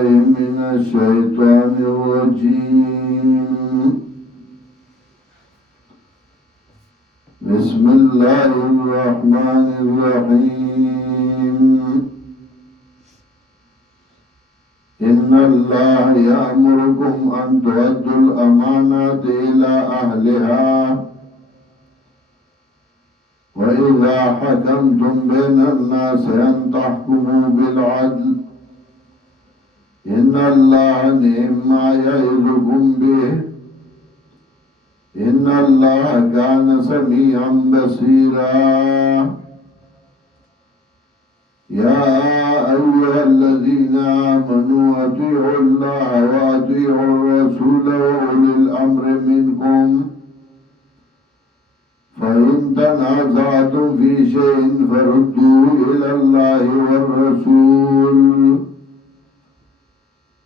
بالله من الشيطان الرجيم. بسم الله الرحمن الرحيم. إن الله يأمركم أن تؤدوا الأمانات إلى أهلها وإذا حكمتم بين الناس أن تحكموا بالعدل إن الله نعم ما يعظكم به إن الله كان سميعا بصيرا. يا أيها الذين آمنوا أطيعوا الله وأطيعوا الرسول وأولي الأمر منكم فإن تنازعتم في شيء فردوه إلى الله والرسول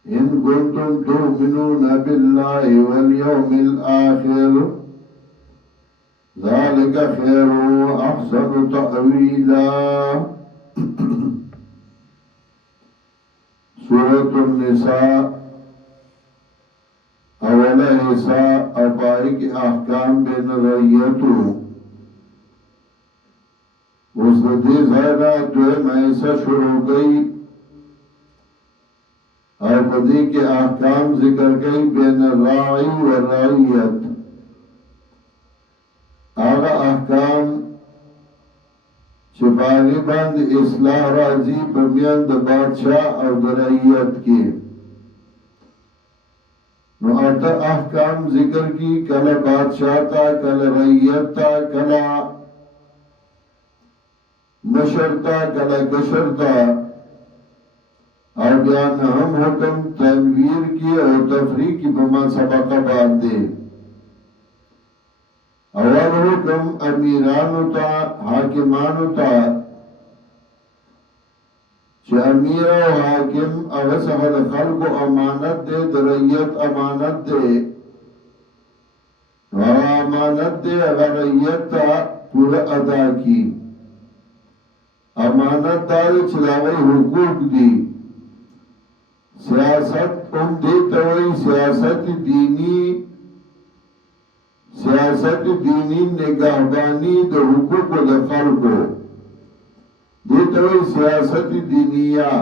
إن كنتم تؤمنون بالله واليوم الآخر ذلك خير وأحسن تأويلا. سورة النساء اولا حصہ ابائی کے احکام بین رعیتو اس دی زیادہ دویم حصہ شروع گئی اور بدی کے احکام ذکر گئی بین الراعی و رعیت. آغا احکام چپاگی باند اصلاح راضی پمیند بادشاہ اور رعیت کی نو اتا احکام ذکر کی کل بادشاہ تا کل رعیت تا کل مشر تا کل کشر تا اور بیان ہم حکم تنویر کی اور تفریق کی بما سبق باندے. اول حکم امیرانو تا حاکمانو تا چه امیر و حاکم اغسخ خلق و امانت دے درعیت امانت دے و امانت دے اگر رعیت تا پورا ادا کی. امانت دار چلاوی حقوق دی. سیاست دیتا ہوئی سیاست دینی نگہبانی دا حقوق و دا خلقو دیتا ہوئی سیاست دینیہ.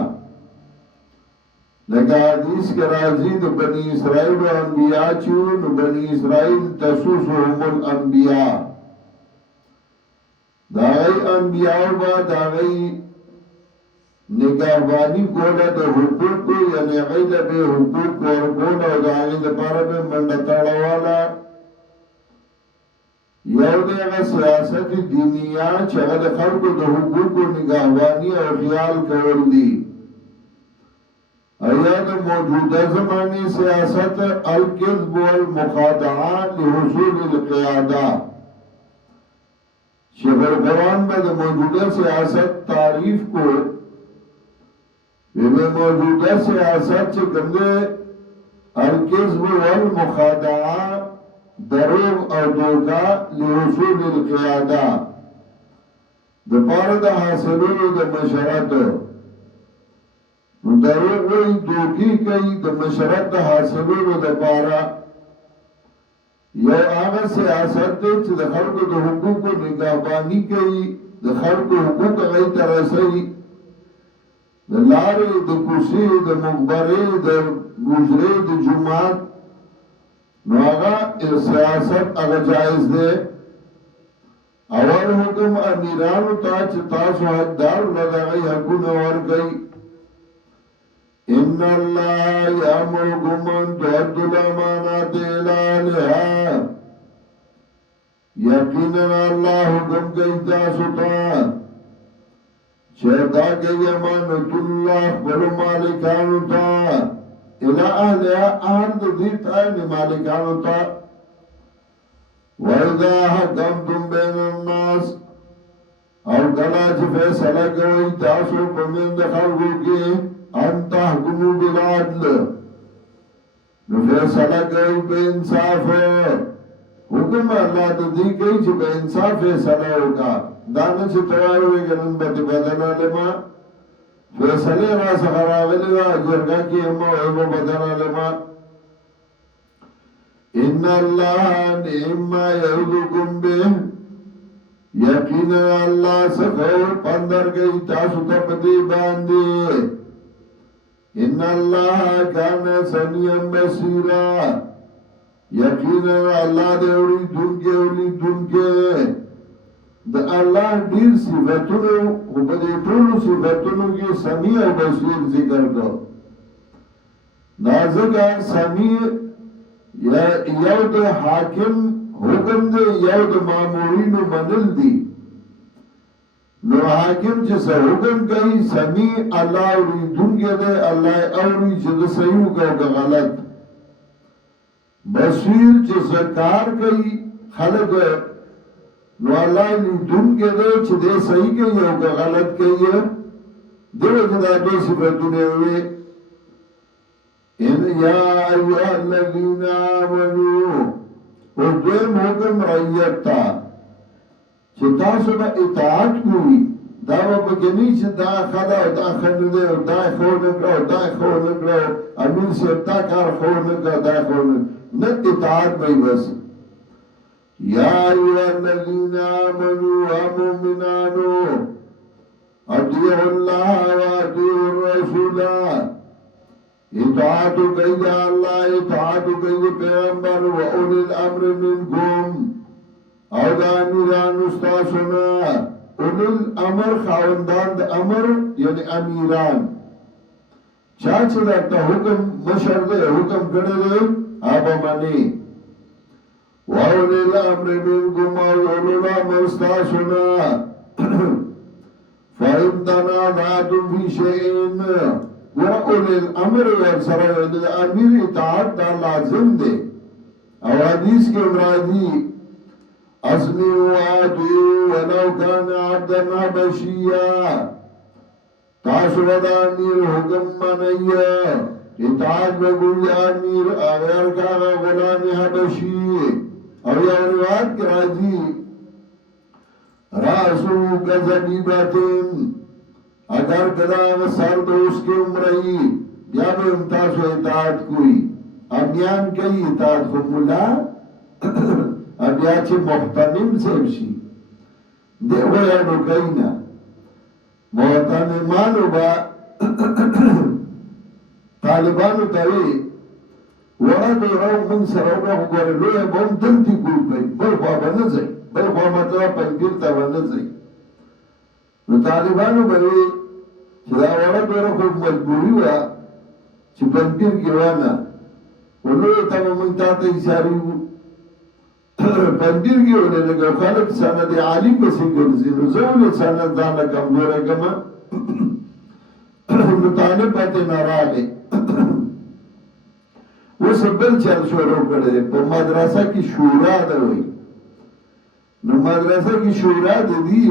لگا حدیث کے راضی دا بنی اسرائیل و انبیاء چون بنی اسرائیل تسوسهم الانبیاء دا غی انبیاء با دا غی نگہبانی کولا دا حقوق کو یعنی غیل بے حقوق ورکولا و دا غیل پارا بے مندتاڑا والا یو دے اگا سیاست دینیہ چگل خلق دا حقوق و نگہبانی اور خیال کول دی. ایاد موجودہ زمانی سیاست الکذب والمخادعات لحصول القیادہ. شیخ القرآن میں دا موجودہ سیاست تعریف کو موجودہ سیاست چکم دے الکذب والمخادعات دروغ اور دوکا لحصول القیادہ دا پارا دا حاصلون دا مشرط دروغ وی دوکی کئی دا مشرط دا حاصلون دا پارا یو آغا سیاست دے چھ دا خلق دا حقوق و نگہبانی کئی دا خلق حقوق غی ترسی دا لارے دا کسی دا مقبرے دا گزرے دا جماعت نو آغا سیاست آغا جائز دے. اول حکم امیرانو تا چه تاسو حددار لگا غی حکون اور گئی. ان اللہ یامرکم ان تؤدوا الامانات الی اہلها یقینا اللہ حکم کئی تاسو تا چہتا کہ امانت اللہ پر مالکانو تا الى اہلها اہل دیت آئین مالکانو تا. وَإِذَا حَكَمْتُمْ بَيْنَ النَّاسِ اور کلا چھ فیصلہ کوئی تاسو پمند خلقو کی ان تحکمو بالعدل نو فیصلہ کوئی بے انصاف حکم اللہ تو دی گئی چھ بے انصاف فیصلہ ہوگا دانا چھ تواروے گنن بدی بدنا لما فیصله را څخه راغلې وه جرګه کې موعظه بدراغله ان الله نعم ما يعظكم به یقینا الله څخه پندر گئی تاسو ته پدې باندې ان الله كان سميعا بصيرا یقینا الله دې اوریدونکي د الله ډیر صفاتونو او په دې ټولو صفاتونو کې سمیع او بصیر ذکر کړو دا ځکه سمیع یو د حاکم حکم دی یو د مامورینو منل دی نو حاکم چې څه حکم کوي سمیع الله اوریدونکی دی الله اوري چې د صحیح او غلط بصیر چې څه کار کوي خلک نو الله لیدونکی دی چې د صحیح کوي او غلط کوي دغه د دې صفاتونه وي ان یا ایها الذین آمنوا او دویم حکم رعیت تا چې تاسو به اطاعت کوئ دا به پکې چې دا خدا او دا خنده او دا خو نه کړو دا خو نه کړو امیر صاحب تا کار خو نه کړ دا خو نه اطاعت به بس یا ایها الذین آمنوا مؤمنانو اطیعوا الله واطیعوا الرسول اطاعت کوي دا الله اطاعت کوي پیغمبر او اولي الامر منکم او دا امیران استاسونا اولي الامر خاوندان دا امر یعنی امیران چاچه دا حکم مشر دے حکم کرده دے آبا مانی و اولي الامر منکم او اولي الامر استاسونا فإن تنازعتم في شيء وَأُولِي الْأَمْرِ وَالسَّرَيْرِ دا امیر اطاعت دا لازم دے او حدیث کے امراضی اسمیعوا وَأَطِیعُوا وَلَوْ كَانَ عَبْدًا حَبَشِيًّا تاسو دا امیر حکم منئی اطاعت بگوی امیر آغیر کاغا غلام حبشی او یا روایت کے راضی راسو کزبیبتن اگر کدا سر دوست کے عمرئی یا بے امتاز و اطاعت کوئی امیان کئی اطاعت کو ملا ابیا چه محتمم سیبشی دے ویانو کئی نا محتممانو با طالبانو تاوی وڑا دو رو من سروڑا خوگوری لویا بهم دلتی کوئی کئی بلخوا بنزئی بلخوا مطلب پنگیر تا بنزئی نو طالبانو بوی چې دا وړه ډېره خو مجبوري وه چې پنځپیر کې وانه ولوی ته به مونږ تا ته اشارې وو پنځپیر کې ولې لږه خلک سند عالي پسې ګرځي نو زه ولې سند ځانله کمزوری کړمه نو طالب پاتې نه راغی اوس بل چل شروع کړی دی په مدرسه کې شورا ده وایي نو مدرسه کې شورا د دې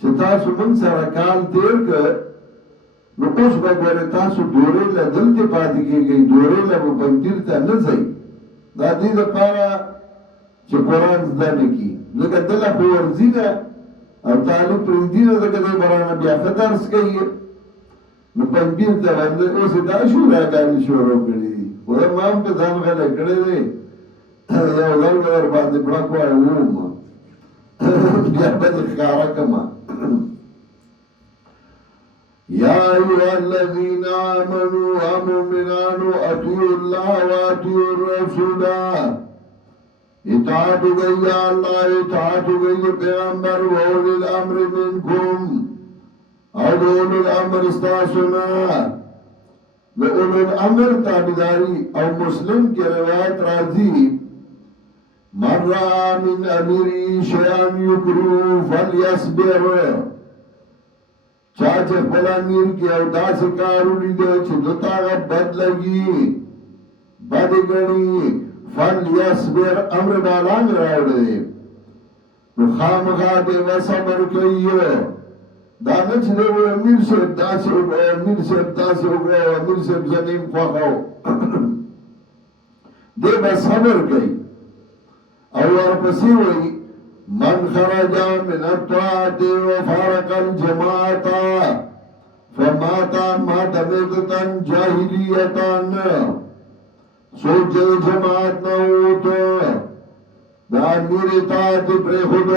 چې تاسو من سره کال تیر که نو اوس به ګورې تاسو دورې له دلته پاتې کېږئ دورې له به پنځیر ته نه ځئ دا دې دپاره چې قرآن زده نه کړي ځکه دله خو ورځي ده او طالب پرېږدي نه ځکه دی به رانه بیا ښه درس کوي نو پنځیر ته باندې اوس یې دا شوراګانې شروع کړي دي خو ما هم په ځان غلی کړی دی یو ځل به در باندې پړک وای ووم بیا به دې ښکاره کړمه یا ایها الذین آمنوا مؤمنانو اطیعوا الله واطیعوا الرسول اطاعت گئی اللہ اطاعت گئی پیغمبر و اولی الامر منکم او اولی الامر استاسنا و اولی الامر تابداری او مسلم کی روایت راضی من را من امیری شیان یکرو فلیصبر چاچه خپل امیر کی او داس کارو لیده چه دتاغا بد لگی بد گنی فلیصبر امر بالان راوڑه نو خامخا دیو صبر کئی دانا چه دیو امیر صاحب داسی اگرو امیر صاحب داسی اگرو امیر صاحب زنیم خواهو دیو صبر کئی او ورپسی وی من خرج من الطاعت وفارق الجماعت فماتا ماتا میتتن جاہلیتان سوچ جماعت نوت دا امیر اطاعت پر خود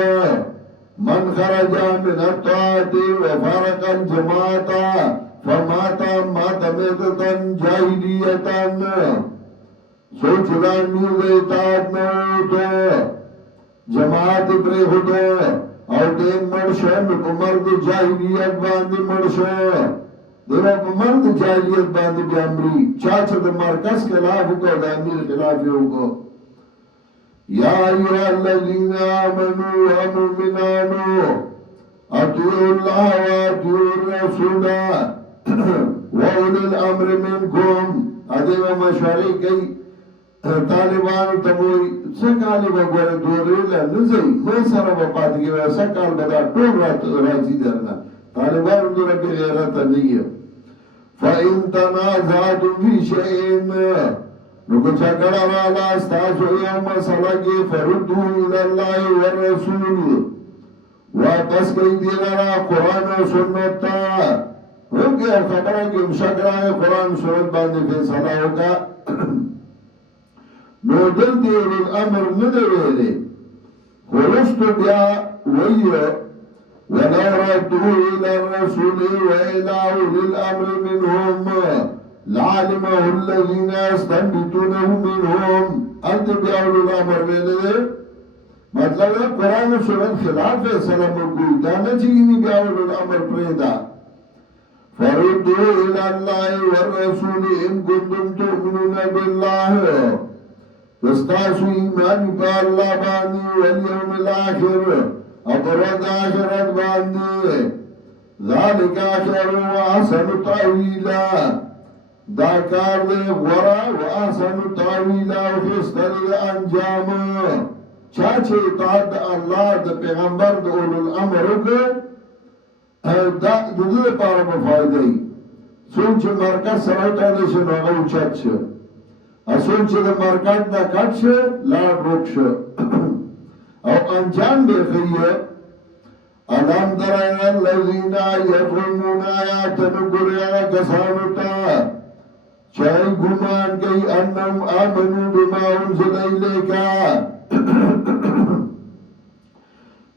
من خرج من الطاعت وفارق الجماعتا فماتا ماتا میتتن جاہلیتان سوچ دا امیر اطاعت نوت جماعت پر خود او دیم مرشن پا مرد جاہلیت باندی مرشن دیو پا مرد جاہلیت باندی بی امری چاچا دا مرکز خلافو کو دا امیر خلافیو کو یا ایوہ الذین آمنوا ومؤمنانو اطیعوا اللہ واطیعوا الرسول وَأُولِي الْأَمْرِ مِنْكُمْ ادیو مشوری کئی طالبانو تموی سکالی با گوره دوریلا نزی من سر با پاتگی و سکال بدا طول راضی درنا طالبانو دورا بی غیرتا نہیں فَإِن تَنَازَعْتُمْ فِي شَيْءٍ نُکو چکڑا رالا استاسو یو مسئلہ کی فَرُدُّوا إِلَى اللَّهِ وَالرَّسُولِ واپس کئی دینا قرآن و سنت تا ہو گیا خبرہ کی مشکرہ قرآن سنت باندی فیصلہ ہوگا نو دل دی الامر ندویلی خلصتو بیا وی ولو ردو الى الرسول وإلى أولي الأمر منهم لعلمه الذين يستنبطونه منهم انت بیا أولي الأمر ویلی مطلب ہے قرآن و سنت خلاف فیصلہ ملکوی دانا چیگنی بیا أولي الأمر پریدا فردو الى الله والرسول ان كنتم تؤمنون بالله فاستاسو ایمان پا اللہ باندی والیوم الاخر اپرد آخرت باندی ذالک آخر و آسن تاویلا دا کار دے غورا و آسن تاویلا و خستر انجام چاچے اطاعت دا اللہ دا پیغمبر دا اولو الامر اکر دا دے پارا مفائدہی سوچ مرکز سراؤتا دے شنو چت شو اصول چې د مرکز دا کټ شو لار روک شو او انجام به خیه الم درائن الذین یظلمون آیاتنا گریا کسانو تا چاہی گمان کئی انم آمنو بما انزل الیکا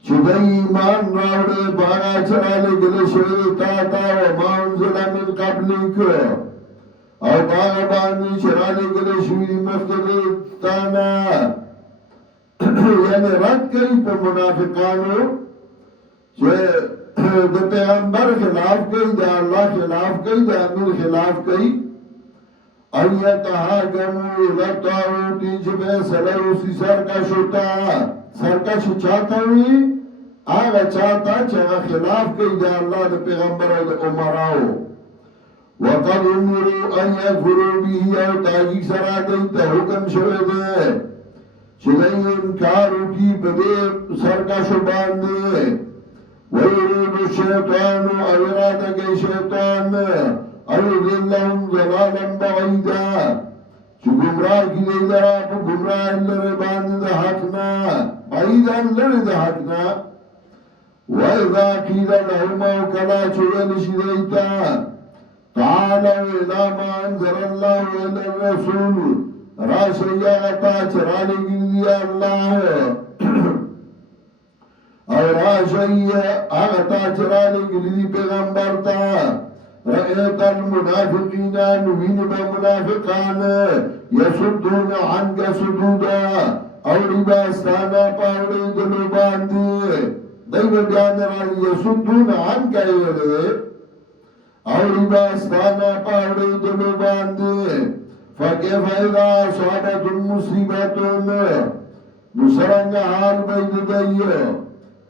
چدہ ایمان راوڑے باغا چرالے گلے شوئے تاتا وما انزل من قبلک او باغ باندی چرالی گلی شوی مختلفتانا یعنی رد کئی پا منافقانو چه دا پیغمبر خلاف کئی دا اللہ خلاف کئی دا امیر خلاف کئی ایتہا گمو الاتاوتی چه فیصلہ اسی سرکشتا سرکش چاہتا ہوئی آغا چاہتا چه خلاف کئی دا اللہ دا پیغمبر و دا عمراؤ وَقَدْ اُمِرُوا أَنْ يَكْفُرُوا بِهِ او تاجی سرا دیتا حکم شوئے دے چلئی انکارو کی بدے سرکشو باندے وَيُرِيدُ الشَّيْطَانُ اَوِرَادَ کے شیطان اَوِذِلَّهُمْ ضَلَالًا بَعِيدًا چو گمراہ کی لئی درہ پو گمراہ لر باندے دا حقنا بعیداً لر دا حقنا وَإِذَا قِيلَ لَهُمْ وَكَلَا چوئل شدیتا تعالوا الى ما انزل الله الى الرسول راشي آتا چرالي گردی اللہ اور راشي آتا چرالي گردی پیغمبر تا رأيت المنافقين نوین بمنافقان يسدون عنك سدودا اور رباستانا پاوڑی دلو باندی دیو بیان رانی يسدون عنك ایوہ اور باستانا پاڑی دلو باندے فَكَيْفَ إِذَا أَصَابَتْهُمْ مُصِيبَةٌ نسرنگ حال بید دیو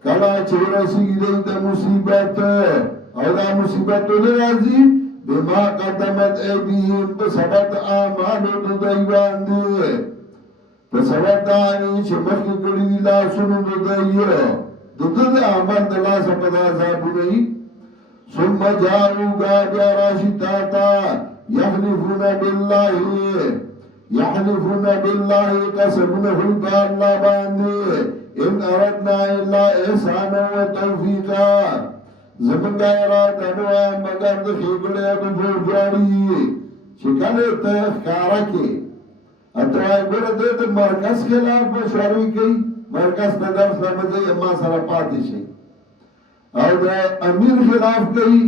کلا چورسی دیتا مصیبت او دا مصیبت لرازی بما قدمت ایدیهم بسبت آمانو دو دیوان دی بسبت آنی چمخی کلی دی لاسونو دو دیو دو دو آمان دلاس پدا زابو نہیں ثم جاءوا بیا راشتاتا يحلفون بالله قسمنا با اللہ باندے ان اردنا الا احسانا و توفیقا زمونږه اراده نه وه مګر د ښېګړې د جوړجاړي چې کله ته ښکاره کې ته وایې ګوره دی د مرکز خلاف مشورې کوي مرکز ته درس ته مه ځئ ما سره پاتې شئ او د امیر خلاف کوي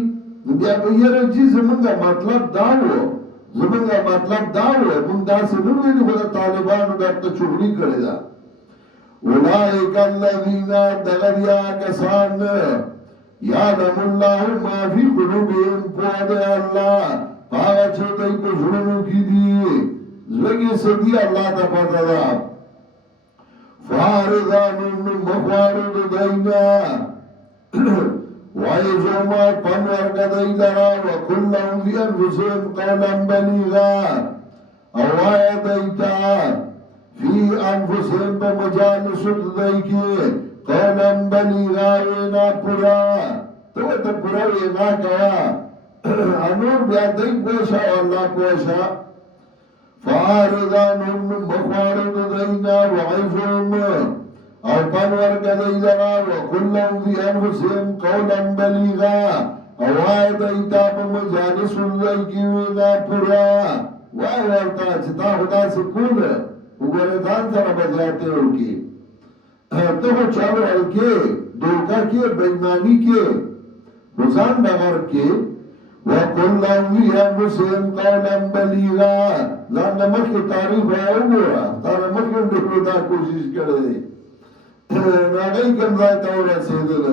بیا به یاره چې زمونږه مطلب دا و زمونږه مطلب دا و مونږ داسې نه ویلي خو د طالبانو درته چغلي کړې ده اولئک الذین دغه دیا کسان یعلم الله ما فی قلوبهم پوه دی الله هغه چې دوی په زړونو کې دي زړه کې څه دي الله ته پته ده فاعرض عنهم مخوارو د دینا وایزوما پن ورکه دی لرا وکل لهم فی انفسهم قولا بلیغا او وایه دیتا فی انفسهم په مجالسو د دی کې قولا بلیغا وینا پورا ته پورا وینا کوا انور بیا دی پوشا والله پوشا فاعرض عنهم مخوارو د دینا وایزوم او پنور کدی لرا وکل لهم فی انفسهم قولا بلیغا او وای دیتا په مجالسو د دی کې وینا پورا وای ورته چې تا خدا سے کول وګوره ځان سره بځاته وکي ته خو چالو الکې دوکا کې بېمانی کې روزان بغیر کې وکل لهم فی انفسهم قولا بلیغا ځان مخکې تاریخ وګوره تا مخکې ډېر دا کوشش کړې ناغی کم ځای ته ورسېدل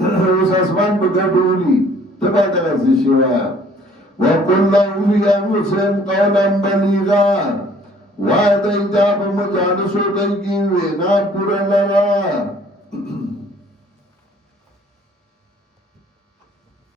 اوس اسمان په ګډو ولي ته باید دغسې شوه وقل لهم فی انفسهم قولا بلیغا وای دی دا په مجالسو دی کې وینا پوره لره